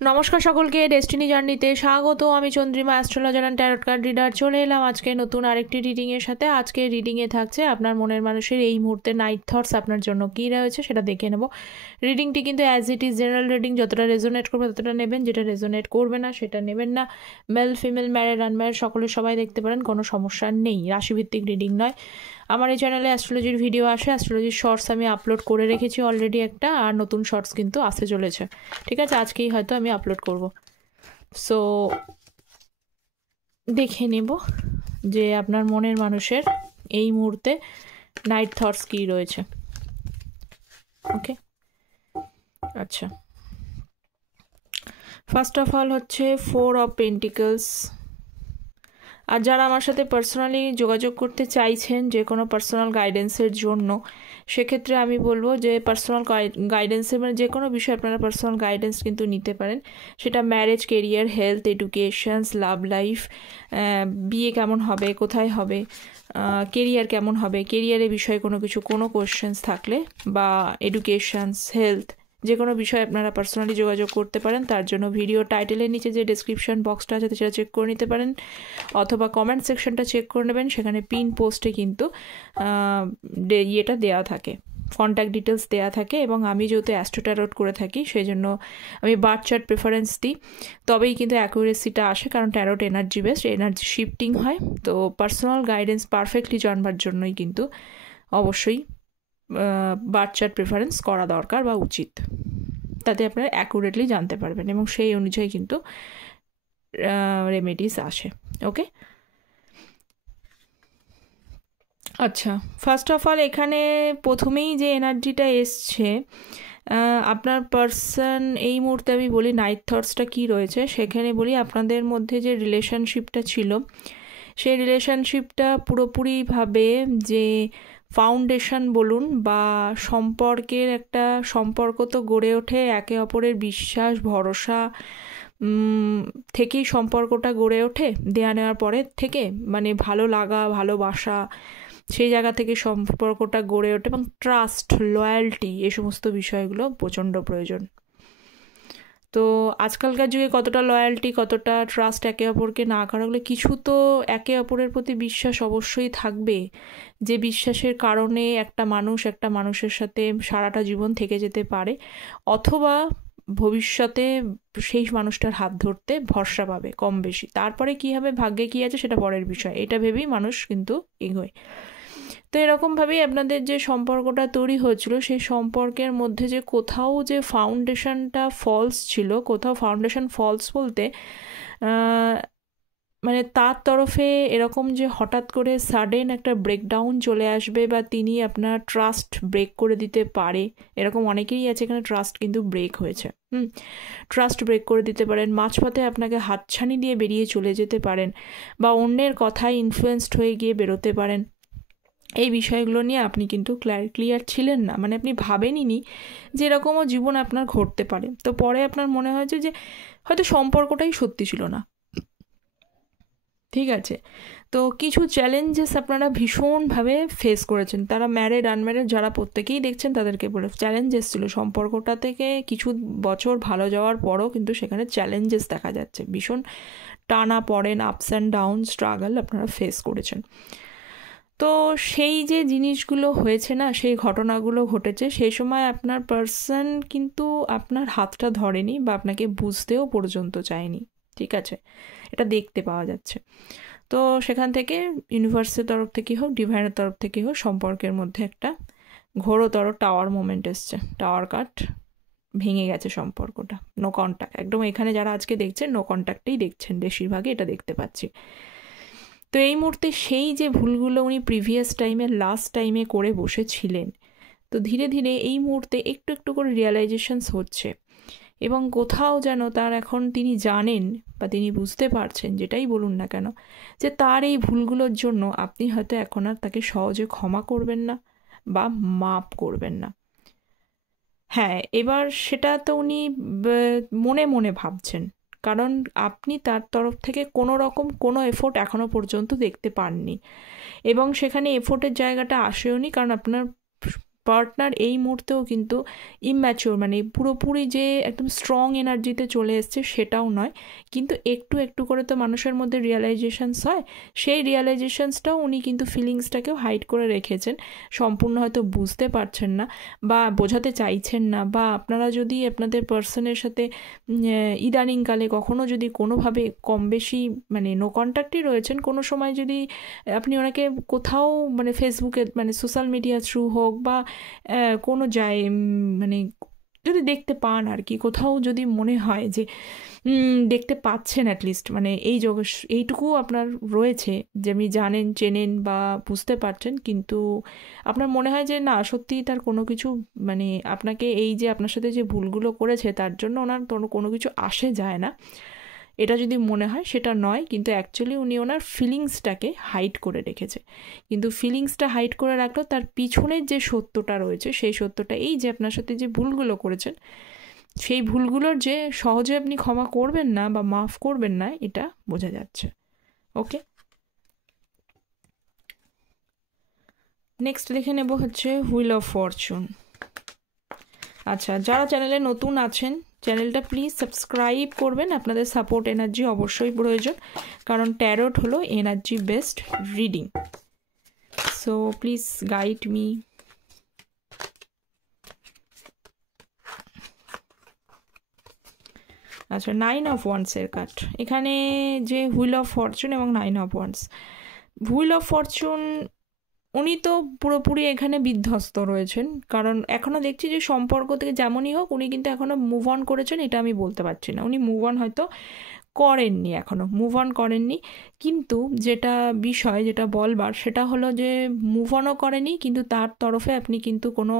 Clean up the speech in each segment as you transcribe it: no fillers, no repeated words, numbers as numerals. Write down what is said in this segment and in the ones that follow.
নমস্কার সকলকে, ডেস্টিনি জার্নিতে স্বাগত। আমি Chandrima, astrologer and tarot card reader. চলে এলাম আজকে নতুন আরেকটি রিডিংয়ের সাথে। আজকে রিডিংয়ে থাকছে আপনার মনের মানুষের এই মুহূর্তে নাইট থটস আপনার জন্য কী রয়েছে সেটা দেখে নেব। রিডিংটি কিন্তু as it is general reading, যতটা রেজোনেট করবে ততটা নেবেন, যেটা রেজোনেট করবে না সেটা নেবেন না। মেল ফিমেল ম্যারিড আনম্যারিড সকলের সবাই দেখতে পারেন, কোনো সমস্যা নেই। রাশিভিত্তিক রিডিং নয়। আমার এই চ্যানেলে অ্যাস্ট্রোলজির ভিডিও আসে, অ্যাস্ট্রোলজির শর্টস আমি আপলোড করে রেখেছি অলরেডি একটা, আর নতুন শর্টস কিন্তু আসতে চলেছে। ঠিক আছে, আজকেই হয়তো আমি আপলোড করব। সো দেখে নেব যে আপনার মনের মানুষের এই মুহূর্তে নাইট থটস কী রয়েছে। ওকে, আচ্ছা, ফার্স্ট অফ অল হচ্ছে 4 অফ পেন্টিকলস। আর যারা আমার সাথে পার্সোনালি যোগাযোগ করতে চাইছেন যে কোনো পার্সোনাল গাইডেন্সের জন্য, সেক্ষেত্রে আমি বলবো যে পার্সোনাল গাইডেন্সের মানে যে কোনো বিষয়ে আপনারা পার্সোনাল গাইডেন্স কিন্তু নিতে পারেন। সেটা marriage, career, health, educations, love life, বিয়ে কেমন হবে, কোথায় হবে, কেরিয়ার কেমন হবে, কেরিয়ারের বিষয়ে কোনো কিছু কোনো কোয়েশ্চেন্স থাকলে, বা এডুকেশনস, হেলথ, যে কোনো বিষয়ে আপনারা পার্সোনালি যোগাযোগ করতে পারেন। তার জন্য ভিডিও টাইটেলের নিচে যে ডেসক্রিপশন বক্সটা আছে সেটা চেক করে নিতে পারেন, অথবা কমেন্ট সেকশনটা চেক করে নেবেন। সেখানে পিন পোস্টে কিন্তু ইয়েটা দেওয়া থাকে, কন্ট্যাক্ট ডিটেলস দেওয়া থাকে। এবং আমি যেহেতু অ্যাস্ট্রো ট্যারট করে থাকি সেই জন্য আমি বার্থ চার্ট প্রেফারেন্স দিই, তবেই কিন্তু অ্যাকুরেসিটা আসে, কারণ tarot energy based, energy shifting হয়। তো পার্সোনাল গাইডেন্স পারফেক্টলি জানবার জন্যই কিন্তু অবশ্যই বার্থ চার্ট প্রেফারেন্স করা দরকার বা উচিত, তাতে আপনারা অ্যাকুরেটলি জানতে পারবেন এবং সেই অনুযায়ী কিন্তু রেমেডিস আসে। ওকে, আচ্ছা, ফার্স্ট অফ অল এখানে প্রথমেই যে এনার্জিটা এসছে, আপনার পার্সন এই মুহূর্তে আমি বলি নাইট থটসটা কী রয়েছে সেখানে বলি, আপনাদের মধ্যে যে রিলেশনশিপটা ছিল সেই রিলেশনশিপটা পুরোপুরিভাবে যে ফাউন্ডেশন বলুন বা সম্পর্কের একটা সম্পর্ক তো গড়ে ওঠে একে অপরের বিশ্বাস ভরসা থেকেই সম্পর্কটা গড়ে ওঠে, দেয়া নেওয়ার পরের থেকে, মানে ভালো লাগা ভালোবাসা সেই জায়গা থেকে সম্পর্কটা গড়ে ওঠে, এবং ট্রাস্ট, লয়্যালটি, এই সমস্ত বিষয়গুলো প্রচণ্ড প্রয়োজন। তো আজকালকার যুগে কতটা লয়্যালটি, কতটা ট্রাস্ট একে অপরকে না করা হলে, কিছু তো একে অপরের প্রতি বিশ্বাস অবশ্যই থাকবে, যে বিশ্বাসের কারণে একটা মানুষ একটা মানুষের সাথে সারাটা জীবন থেকে যেতে পারে, অথবা ভবিষ্যতে সেই মানুষটার হাত ধরতে ভরসা পাবে কম বেশি। তারপরে কী হবে, ভাগ্যে কী আছে সেটা পরের বিষয়, এটা ভেবেই মানুষ কিন্তু এগোয়। তো এরকমভাবেই আপনাদের যে সম্পর্কটা তৈরি হয়েছিল সেই সম্পর্কের মধ্যে যে কোথাও যে ফাউন্ডেশনটা ফলস ছিল, কোথাও ফাউন্ডেশন ফলস বলতে মানে তার তরফে এরকম যে হঠাৎ করে সাডেন একটা ব্রেকডাউন চলে আসবে, বা তিনি আপনার ট্রাস্ট ব্রেক করে দিতে পারে, এরকম অনেকেরই আছে এখানে ট্রাস্ট কিন্তু ব্রেক হয়েছে। ট্রাস্ট ব্রেক করে দিতে পারেন, মাঝপথে আপনাকে হাতছানি দিয়ে বেরিয়ে চলে যেতে পারেন, বা অন্যের কথায় ইনফ্লুয়েসড হয়ে গিয়ে বেরোতে পারেন। এই বিষয়গুলো নিয়ে আপনি কিন্তু ক্লিয়ার ছিলেন না, মানে আপনি ভাবেনইনি যে এরকমও জীবন আপনার ঘটতে পারে। তো পরে আপনার মনে হয়েছে যে হয়তো সম্পর্কটাই সত্যি ছিল না। ঠিক আছে, তো কিছু চ্যালেঞ্জেস আপনারা ভীষণভাবে ফেস করেছেন, তারা ম্যারিড আনম্যারিড যারা প্রত্যেকেই দেখছেন তাদেরকে বলে চ্যালেঞ্জেস ছিল। সম্পর্কটা থেকে কিছু বছর ভালো যাওয়ার পরও কিন্তু সেখানে চ্যালেঞ্জেস দেখা যাচ্ছে, ভীষণ টানা পড়েন, আপস অ্যান্ড ডাউন, স্ট্রাগল আপনারা ফেস করেছেন। তো সেই যে জিনিসগুলো হয়েছে না, সেই ঘটনাগুলো ঘটেছে, সেই সময় আপনার পার্সন কিন্তু আপনার হাতটা ধরেনি বা আপনাকে বুঝতেও পর্যন্ত চায়নি। ঠিক আছে, এটা দেখতে পাওয়া যাচ্ছে। তো সেখান থেকে ইউনিভার্সের তরফ থেকেই হোক, ডিভাইনের তরফ থেকেই হোক, সম্পর্কের মধ্যে একটা ঘোরতর টাওয়ার মোমেন্ট এসছে, টাওয়ার কাট ভেঙে গেছে সম্পর্কটা, নো কন্ট্যাক্ট একদম। এখানে যারা আজকে দেখছেন নো কন্ট্যাক্টেই দেখছেন বেশিরভাগই, এটা দেখতে পাচ্ছি। তো এই মুহূর্তে সেই যে ভুলগুলো উনি প্রিভিয়াস টাইমে লাস্ট টাইমে করে বসেছিলেন, তো ধীরে ধীরে এই মুহূর্তে একটু একটু করে রিয়ালাইজেশনস হচ্ছে, এবং কোথাও যেন তার এখন তিনি জানেন বা তিনি বুঝতে পারছেন, যেটাই বলুন না কেন, যে তার এই ভুলগুলোর জন্য আপনি হয়তো এখন আর তাকে সহজে ক্ষমা করবেন না বা মাপ করবেন না। হ্যাঁ, এবার সেটা তো উনি মনে মনে ভাবছেন, কারণ আপনি তার তরফ থেকে কোনো রকম কোনো এফোর্ট এখনও পর্যন্ত দেখতে পাননি, এবং সেখানে এফোর্টের জায়গাটা আসেওনি, কারণ আপনার পার্টনার এই মুহূর্তেও কিন্তু ইম্যাচিওর, মানে পুরোপুরি যে একদম স্ট্রং এনার্জিতে চলে এসছে সেটাও নয়, কিন্তু একটু একটু করে তো মানুষের মধ্যে রিয়ালাইজেশনস হয়, সেই রিয়ালাইজেশনসটাও উনি কিন্তু ফিলিংসটাকেও হাইড করে রেখেছেন, সম্পূর্ণ হয়তো বুঝতে পারছেন না বা বোঝাতে চাইছেন না। বা আপনারা যদি আপনাদের পার্সনের সাথে ইদানিংকালে কখনও যদি কোনোভাবে কম বেশি মানে নো কন্ট্যাক্টই রয়েছেন, কোনো সময় যদি আপনি ওনাকে কোথাও মানে ফেসবুকে মানে সোশ্যাল মিডিয়া থ্রু হোক বা কোনো মানে যদি দেখতে পান আর কি, কোথাও যদি মনে হয় যে দেখতে পাচ্ছেন অ্যাটলিস্ট, মানে এইটুকু আপনার রয়েছে যে আপনি জানেন, চেনেন বা বুঝতে পারছেন, কিন্তু আপনার মনে হয় যে না সত্যিই তার কোনো কিছু মানে আপনাকে এই যে আপনার সাথে যে ভুলগুলো করেছে তার জন্য ওনার কোনো কিছু আসে যায় না, এটা যদি মনে হয় সেটা নয়, কিন্তু অ্যাকচুয়ালি উনি ওনার ফিলিংসটাকে হাইড করে রেখেছে। কিন্তু ফিলিংসটা হাইড করে রাখলেও তার পিছনের যে সত্যটা রয়েছে সেই সত্যটা এই যে আপনার সাথে যে ভুলগুলো করেছেন, সেই ভুলগুলোর যে সহজে আপনি ক্ষমা করবেন না বা মাফ করবেন না, এটা বোঝা যাচ্ছে। ওকে, নেক্সট দেখে নেব হচ্ছে হুইল অফ ফরচুন। আচ্ছা, যারা চ্যানেলে নতুন আছেন চ্যানেলটা প্লিজ সাবস্ক্রাইব করবেন, আপনাদের সাপোর্ট এনার্জি অবশ্যই প্রয়োজন, কারণ ট্যারোট হলো energy based reading. So please guide me. আচ্ছা, 9 অফ ওয়ান্সের কার্ড এখানে, যে হুইল অফ ফরচুন এবং 9 of wands. Wheel of Fortune উনি তো পুরোপুরি এখানে বিধ্বস্ত রয়েছেন, কারণ এখনও দেখছি যে সম্পর্ক থেকে যেমনই হোক উনি কিন্তু এখনও মুভ অন করেছেন এটা আমি বলতে পারছি না, উনি মুভ অন হয়তো করেননি, এখনও মুভ অন করেননি, কিন্তু যেটা বিষয় যেটা বলবার সেটা হলো যে মুভ অনও করেনি, কিন্তু তার তরফে আপনি কিন্তু কোনো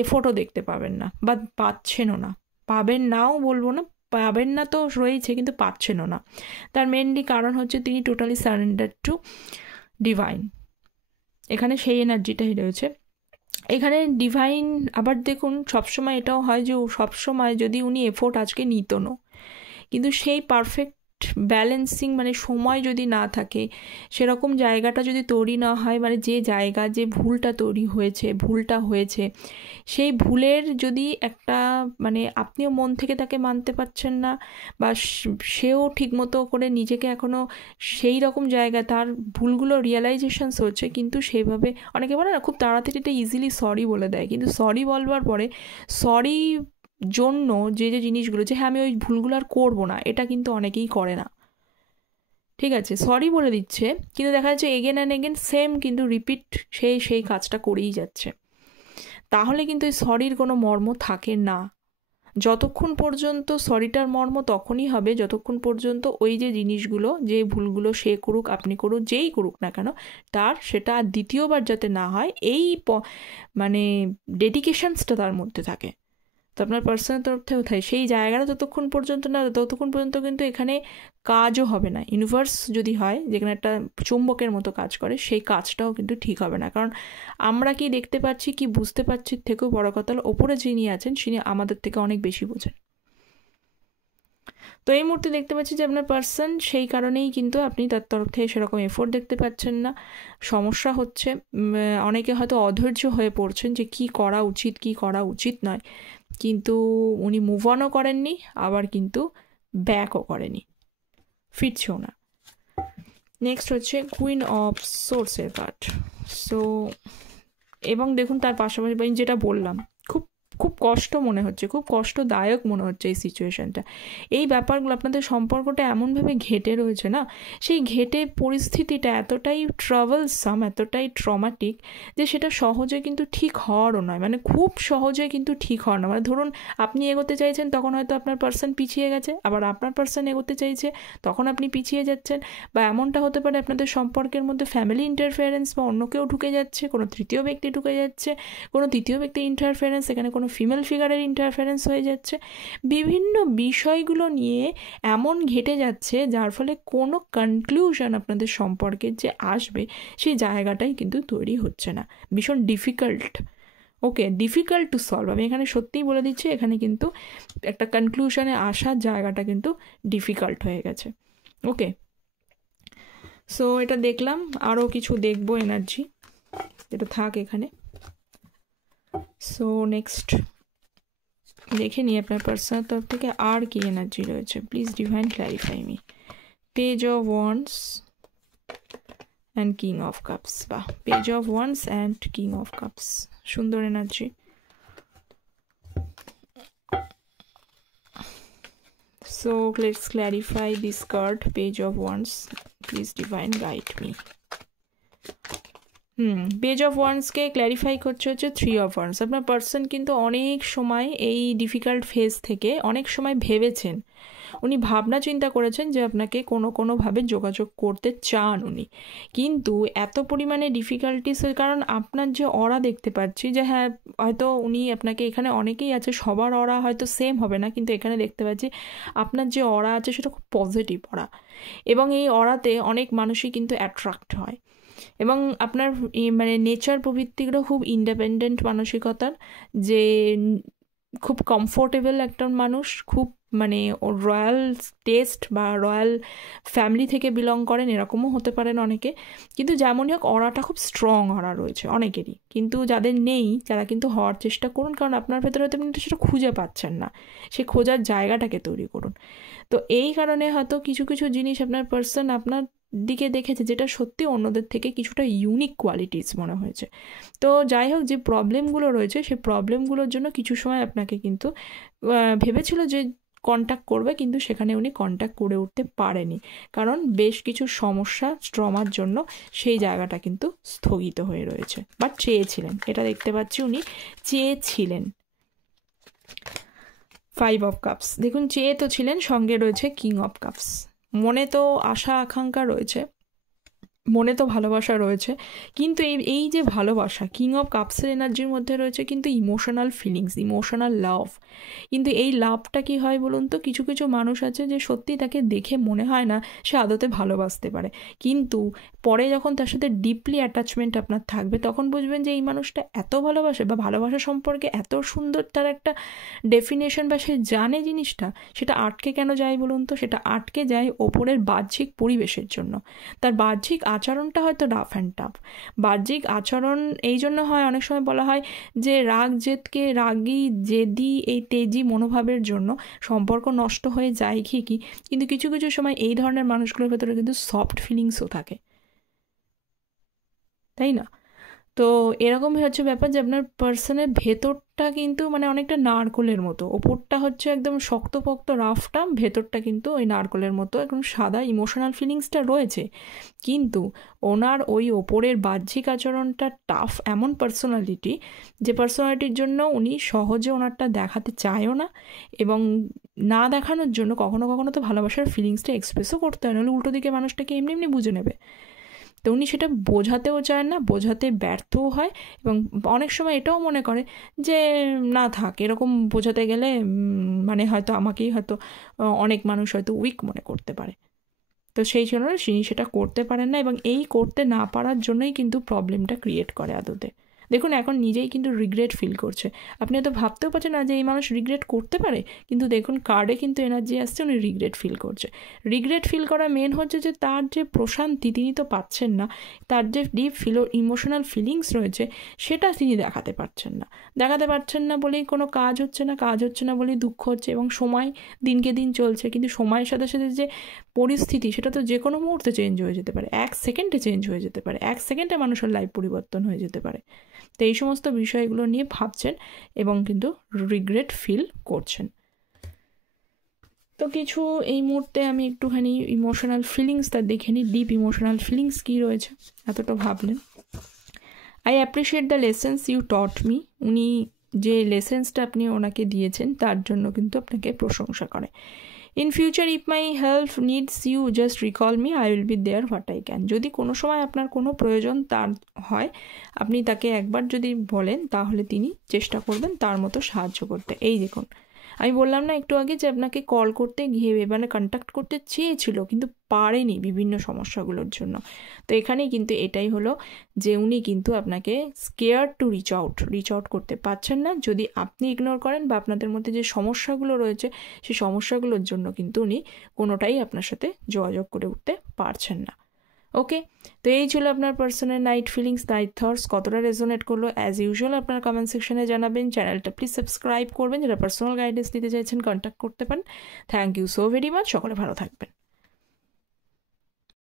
এফোর্টও দেখতে পাবেন না বা পাচ্ছেনও না, পাবেন নাও বলবো না, পাবেন না তো রয়েছে কিন্তু পাচ্ছেনও না। তার মেনলি কারণ হচ্ছে তিনি টোটালি সারেন্ডার টু ডিভাইন, এখানে সেই এনার্জিটাই রয়েছে এখানে ডিভাইন। আবার দেখুন সবসময় এটাও হয় যে সবসময় যদি উনি এফোর্ট আজকে নিত না, কিন্তু সেই পারফেক্ট ব্যালেন্সিং মানে সময় যদি না থাকে, সেরকম জায়গাটা যদি তৈরি না হয়, মানে যে জায়গা যে ভুলটা হয়েছে সেই ভুলের যদি একটা মানে আপনিও মন থেকে তাকে মানতে পারছেন না বা সেও ঠিকমতো করে নিজেকে এখনও সেই রকম জায়গা তার ভুলগুলো রিয়েলাইজেশনস হচ্ছে, কিন্তু সেইভাবে অনেকে বলে না খুব তাড়াতাড়ি এটা ইজিলি সরি বলে দেয়, কিন্তু সরি বলবার পরে সরি জন্য যে যে জিনিসগুলো যে হ্যাঁ আমি ওই ভুলগুলো আর করবো না, এটা কিন্তু অনেকেই করে না। ঠিক আছে, সরি বলে দিচ্ছে কিন্তু দেখা যাচ্ছে এগেন অ্যান্ড এগেন সেম কিন্তু রিপিট সেই কাজটা করেই যাচ্ছে, তাহলে কিন্তু এই সরির কোনো মর্ম থাকে না। যতক্ষণ পর্যন্ত সরিটার মর্ম তখনই হবে যতক্ষণ পর্যন্ত ওই যে জিনিসগুলো যে ভুলগুলো সে করুক আপনি করুক যেই করুক না কেন তার সেটা দ্বিতীয়বার যাতে না হয় এই মানে ডেডিকেশনসটা তার মধ্যে থাকে। তো আপনার পার্সোনাল তরফ থেকেও থাকে সেই জায়গাটা ততক্ষণ পর্যন্ত না, ততক্ষণ পর্যন্ত কিন্তু এখানে কাজও হবে না। ইউনিভার্স যদি হয় যেখানে একটা চুম্বকের মতো কাজ করে, সেই কাজটাও কিন্তু ঠিক হবে না, কারণ আমরা কি দেখতে পাচ্ছি কি বুঝতে পারছি থেকেও বড় কথা হলো ওপরে যিনি আছেন তিনি আমাদের থেকে অনেক বেশি বোঝেন। তো এই মুহূর্তে দেখতে পাচ্ছি যে আপনার পার্সন সেই কারণেই কিন্তু আপনি তার তরফ থেকে সেরকম এফোর্ট দেখতে পাচ্ছেন না, সমস্যা হচ্ছে, অনেকে হয়তো অধৈর্য হয়ে পড়ছেন যে কি করা উচিত কি করা উচিত নয়, কিন্তু উনি মুভ অনও করেননি আবার কিন্তু ব্যাকও করেনি, ফিরছেও না। নেক্সট হচ্ছে কুইন অফ সোর্সের কার্ড। সো এবং দেখুন তার পাশাপাশি যেটা বললাম খুব খুব কষ্ট মনে হচ্ছে, খুব কষ্টদায়ক মনে হচ্ছে এই সিচুয়েশানটা, এই ব্যাপারগুলো আপনাদের সম্পর্কটা এমনভাবে ঘেটে রয়েছে না, সেই ঘেটে পরিস্থিতিটা এতটাই ট্রাভেলসাম এতটাই ট্রমাটিক যে সেটা সহজে কিন্তু ঠিক হওয়ারও নয়, মানে খুব সহজে কিন্তু ঠিক হওয়ার নয়। মানে ধরুন আপনি এগোতে চাইছেন তখন হয়তো আপনার পার্সন পিছিয়ে গেছে, আবার আপনার পার্সন এগোতে চাইছে তখন আপনি পিছিয়ে যাচ্ছেন, বা এমনটা হতে পারে আপনাদের সম্পর্কের মধ্যে ফ্যামিলি ইন্টারফেয়ারেন্স বা অন্য কেউ ঢুকে যাচ্ছে, কোনো তৃতীয় ব্যক্তি ঢুকে যাচ্ছে, কোনো তৃতীয় ব্যক্তির ইন্টারফেয়ারেন্স, এখানে কোনো ফিমেল ফিগারের ইন্টারফারেন্স হয়ে যাচ্ছে, বিভিন্ন বিষয়গুলো নিয়ে এমন ঘেটে যাচ্ছে যার ফলে কোনো কনক্লুশন আপনাদের সম্পর্কের যে আসবে সেই জায়গাটাই কিন্তু তৈরি হচ্ছে না, ভীষণ difficult. Okay, difficult to solve, আমি এখানে সত্যিই বলে দিচ্ছি এখানে কিন্তু একটা কনক্লুশনে আসার জায়গাটা কিন্তু ডিফিকাল্ট হয়ে গেছে। ওকে, সো এটা দেখলাম, আরও কিছু দেখবো এনার্জি, যেটা থাক এখানে। সো নেক্সট দেখে নিই আপনার পার্সোনাল তরফ থেকে আর কি এনার্জি রয়েছে। Please divine clarify me. Page of wands and king of cups. বা page of wands and king of cups, সুন্দর energy. So let's clarify this card, page of wands. Please divine guide me. Page of ওয়ান্ডসকে clarify করছে হচ্ছে 3 of wands. আপনার person কিন্তু অনেক সময় এই ডিফিকাল্ট ফেজ থেকে অনেক সময় ভেবেছেন, উনি ভাবনা চিন্তা করেছেন যে আপনাকে কোনোভাবে যোগাযোগ করতে চান উনি, কিন্তু এত পরিমাণে ডিফিকাল্টিসের কারণ আপনার যে অরা দেখতে পাচ্ছি যে হ্যাঁ হয়তো উনি আপনাকে, এখানে অনেকেই আছে সবার অরা হয়তো সেম হবে না, কিন্তু এখানে দেখতে পাচ্ছি আপনার যে অরা আছে সেটা খুব পজিটিভ অরা, এবং এই অরাতে অনেক মানুষই কিন্তু অ্যাট্রাক্ট হয়। এবং আপনার মানে নেচার প্রবৃত্তিগুলো খুব ইন্ডিপেন্ডেন্ট মানসিকতার, যে খুব কমফোর্টেবল একটা মানুষ, খুব মানে রয়্যাল টেস্ট বা রয়্যাল ফ্যামিলি থেকে বিলং করেন, এরকমও হতে পারেন অনেকে। কিন্তু যেমনই হোক অরাটা খুব স্ট্রং অরা রয়েছে অনেকেরই, কিন্তু যাদের নেই তারা কিন্তু হওয়ার চেষ্টা করুন, কারণ আপনার ভেতরে হয়তো আপনি সেটা খুঁজে পাচ্ছেন না, সে খোঁজার জায়গাটাকে তৈরি করুন। তো এই কারণে হয়তো কিছু কিছু জিনিস আপনার পার্সন আপনার দিকে দেখেছে যেটা সত্যি অন্যদের থেকে কিছুটা ইউনিক কোয়ালিটিস মনে হয়েছে। তো যাই হোক, যে প্রবলেমগুলো রয়েছে সেই প্রবলেমগুলোর জন্য কিছু সময় আপনাকে কিন্তু ভেবেছিল যে কন্ট্যাক্ট করবে, কিন্তু সেখানে উনি কন্ট্যাক্ট করে উঠতে পারেনি, কারণ বেশ কিছু সমস্যা ট্রমার জন্য সেই জায়গাটা কিন্তু স্থগিত হয়ে রয়েছে। বাট চেয়েছিলেন, এটা দেখতে পাচ্ছি উনি চেয়েছিলেন। 5 অফ কাপস, দেখুন চেয়ে তো ছিলেন, সঙ্গে রয়েছে কিং অফ কাপস। মনে তো আশা আকাঙ্ক্ষা রয়েছে, মনে তো ভালোবাসা রয়েছে, কিন্তু এই যে ভালোবাসা কিং অফ কাপসের এনার্জির মধ্যে রয়েছে কিন্তু ইমোশনাল ফিলিংস, ইমোশনাল লাভ। কিন্তু এই লাভটা কি হয় বলুন তো, কিছু কিছু মানুষ আছে যে সত্যি তাকে দেখে মনে হয় না সে আদতে ভালোবাসতে পারে, কিন্তু পরে যখন তার সাথে ডিপলি অ্যাটাচমেন্ট আপনার থাকবে তখন বুঝবেন যে এই মানুষটা এত ভালোবাসে, বা ভালোবাসা সম্পর্কে এত সুন্দর তার একটা ডেফিনেশন, বা সে জানে জিনিসটা, সেটা আটকে কেন যায় বলুন তো? সেটা আটকে যায় ওপরের বাহ্যিক পরিবেশের জন্য। তার বাহ্যিক আচরণটা হয়তো রাফ অ্যান্ড টাফ, বাহ্যিক আচরণ এই জন্য হয়, অনেক সময় বলা হয় যে রাগী জেদি এই তেজি মনোভাবের জন্য সম্পর্ক নষ্ট হয়ে যায় ঠিকই, কিন্তু কিছু কিছু সময় এই ধরনের মানুষগুলোর ভেতরে কিন্তু সফট ফিলিংসও থাকে, তাই না? তো এরকমই হচ্ছে ব্যাপার যে আপনার পার্সনের ভেতরটা কিন্তু মানে অনেকটা নারকোলের মতো, ওপরটা হচ্ছে একদম শক্তপোক্ত রাফটা, ভেতরটা কিন্তু ওই নারকোলের মতো একদম সাদা, ইমোশনাল ফিলিংসটা রয়েছে, কিন্তু ওনার ওই ওপরের বাহ্যিক আচরণটা টাফ, এমন পার্সোনালিটি যে পার্সোনালিটির জন্য উনি সহজে ওনারটা দেখাতে চায়ও না, এবং না দেখানোর জন্য কখনো কখনো তো ভালোবাসার ফিলিংসটা এক্সপ্রেসও করতে হয়, নাহলে উল্টো দিকে মানুষটাকে এমনি এমনি বুঝে নেবে। তো উনি সেটা বোঝাতেও চান না, বোঝাতে ব্যর্থও হয়, এবং অনেক সময় এটাও মনে করে যে না থাক, এরকম বোঝাতে গেলে মানে হয়তো আমাকেই হয়তো অনেক মানুষ হয়তো উইক মনে করতে পারে। তো সেই জন্য তিনি সেটা করতে পারেন না, এবং এই করতে না পারার জন্যই কিন্তু প্রবলেমটা ক্রিয়েট করে আদতে। দেখুন এখন নিজেই কিন্তু রিগ্রেট ফিল করছে, আপনি হয়তো ভাবতেও পারছেন না যে এই মানুষ রিগ্রেট করতে পারে, কিন্তু দেখুন কার্ডে কিন্তু এনার্জি আসছে উনি রিগ্রেট ফিল করছে। রিগ্রেট ফিল করা মেন হচ্ছে যে তার যে প্রশান্তি তিনি তো পাচ্ছেন না, তার যে ডিপ ইমোশনাল ফিলিংস রয়েছে সেটা তিনি দেখাতে পারছেন না বলেই কোনো কাজ হচ্ছে না বলেই দুঃখ হচ্ছে, এবং সময় দিনকে দিন চলছে, কিন্তু সময়ের সাথে সাথে যে পরিস্থিতি সেটা তো যে কোনো মুহূর্তে চেঞ্জ হয়ে যেতে পারে, 1 সেকেন্ডে চেঞ্জ হয়ে যেতে পারে, 1 সেকেন্ডে মানুষের লাইফ পরিবর্তন হয়ে যেতে পারে। তো এই সমস্ত বিষয়গুলো নিয়ে ভাবছেন এবং কিন্তু রিগ্রেট ফিল করছেন। তো কিছু এই মুহূর্তে আমি একটুখানি ইমোশনাল ফিলিংসটা দেখে নিই, ডিপ ইমোশনাল ফিলিংস কী রয়েছে। এতটা ভাবলেন। I appreciate the lessons you taught me. উনি যে লেসেন্সটা আপনি ওনাকে দিয়েছেন তার জন্য কিন্তু আপনাকে প্রশংসা করে। In future if my help needs you just recall me, I will be there what I can. যদি কোনো সময় আপনার কোনো প্রয়োজন তার হয়, আপনি তাকে একবার যদি বলেন তাহলে তিনি চেষ্টা করবেন তার মতো সাহায্য করতে। এই দেখুন আমি বললাম না একটু আগে যে আপনাকে কল করতে গিয়ে মানে কন্ট্যাক্ট করতে চেয়েছিল কিন্তু পারেনি বিভিন্ন সমস্যাগুলোর জন্য। তো এখানেই কিন্তু এটাই হলো যে উনি কিন্তু আপনাকে স্কেয়ার্ড টু রিচ আউট করতে পারছেন না। যদি আপনি ইগনোর করেন বা আপনাদের মধ্যে যে সমস্যাগুলো রয়েছে সেই সমস্যাগুলোর জন্য কিন্তু উনি কোনোটাই আপনার সাথে যোগাযোগ করে উঠতে পারছেন না। ওকে, তো এই ছিল আপনার personal night feelings, night thoughts, কতটা রেজোনেট করলো অ্যাজ ইউজুয়াল আপনার কমেন্ট সেকশনে জানাবেন। চ্যানেলটা প্লিজ সাবস্ক্রাইব করবেন, যারা পার্সোনাল গাইডেন্স নিতে চাইছেন কন্ট্যাক্ট করতে পারেন। Thank you so very much, সকলে ভালো থাকবেন।